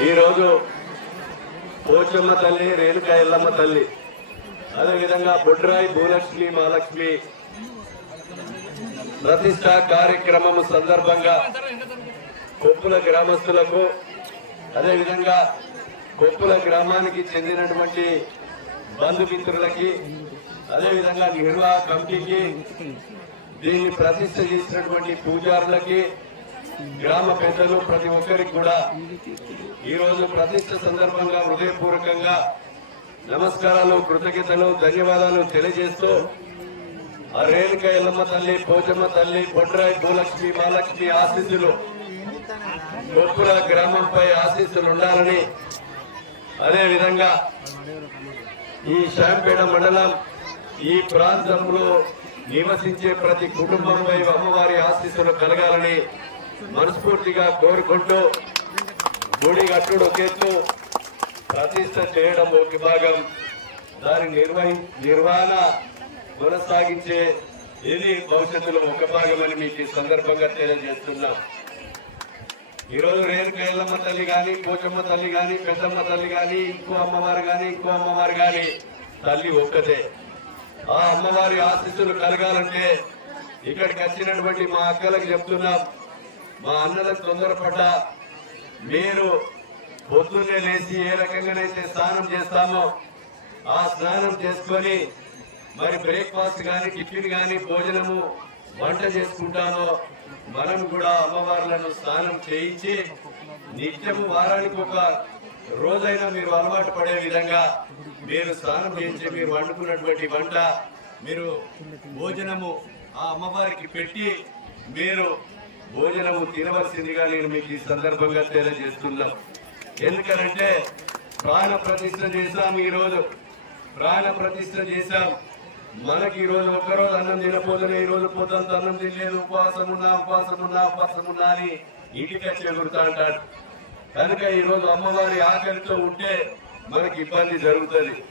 ఈరోజు పోచమ్మ తల్లి రేణుక ఎల్లమ్మ తల్లి అదేవిధంగా బొడ్రాయి భూలక్ష్మి మహాలక్ష్మి ప్రతిష్ట కార్యక్రమం సందర్భంగా కొప్పుల గ్రామస్తులకు అదేవిధంగా కొప్పుల గ్రామానికి చెందినటువంటి బంధుమిత్రులకి అదేవిధంగా నిర్వాహక కమిటీకి దీన్ని ప్రతిష్ట చేసినటువంటి పూజారులకి గ్రామ పెద్దలు ప్రతి ఒక్కరికి కూడా ఈరోజు ప్రతిష్ట సందర్భంగా హృదయపూర్వకంగా నమస్కారాలు కృతజ్ఞతలు ధన్యవాదాలు తెలియజేస్తూ ఆ రేణుక ఎల్లమ్మ తల్లి పోచమ్మ తల్లి బొడ్రాయి భూలక్ష్మి మహాలక్ష్మి ఆశీస్సులు కొప్పుల గ్రామంపై ఆశీస్సులు ఉండాలని అదేవిధంగా ఈ శాంపేట మండలం ఈ ప్రాంతంలో నివసించే ప్రతి కుటుంబంపై అమ్మవారి ఆశీస్సులు కలగాలని మనస్ఫూర్తిగా కోరుకుంటూ గుడి కట్టుడు ఒక ప్రతిష్ట చేయడం ఒక భాగం. దాని నిర్వహి నిర్వహణ కొనసాగించే ఇది భవిష్యత్తులో ఒక భాగం అని మీకు ఈ సందర్భంగా తెలియజేస్తున్నాం. ఈ రోజు రేణుక ఎల్లమ్మ తల్లి గాని పోచమ్మ తల్లి గాని పెద్దమ్మ తల్లి గాని ఇంకో అమ్మవారు గాని ఇంకో అమ్మవారు గాని తల్లి ఒక్కతే ఆ అమ్మవారి ఆశీస్సులు కలగాలంటే ఇక్కడికి వచ్చినటువంటి మా అక్కలకు చెప్తున్నాం. మా అన్నలకు తొందరపడ్డ మీరు పొద్దున్నే లేచి ఏ రకంగానైతే స్నానం చేస్తామో ఆ స్నానం చేసుకొని మరి బ్రేక్ఫాస్ట్ కానీ టిఫిన్ కానీ భోజనము వంట చేసుకుంటానో మనం కూడా అమ్మవార్లను స్నానం చేయించి నిత్యము వారానికి ఒక రోజైనా మీరు అలవాటు పడే విధంగా మీరు స్నానం చేయించి మీరు వండుకున్నటువంటి వంట మీరు భోజనము ఆ అమ్మవారికి పెట్టి మీరు భోజనము తినవలసిందిగా నేను మీకు ఈ సందర్భంగా తెలియజేస్తున్నాం. ఎందుకనంటే ప్రాణ ప్రతిష్ఠ చేశాం ఈరోజు. ప్రాణ ప్రతిష్ఠ చేశాం. మనకి ఈరోజు ఒక్కరోజు అన్నం తినపోతేనే ఈ రోజు పొద్దుంత అన్నం తినలేదు. ఉపవాసం ఉన్నా ఉపవాసం ఉన్నా ఉపవాసం ఉన్నా అని ఇంటికి వచ్చి ఎగురుతా అంటాడు. కనుక ఈరోజు అమ్మవారి ఆకలితో ఉంటే మనకి ఇబ్బంది జరుగుతుంది.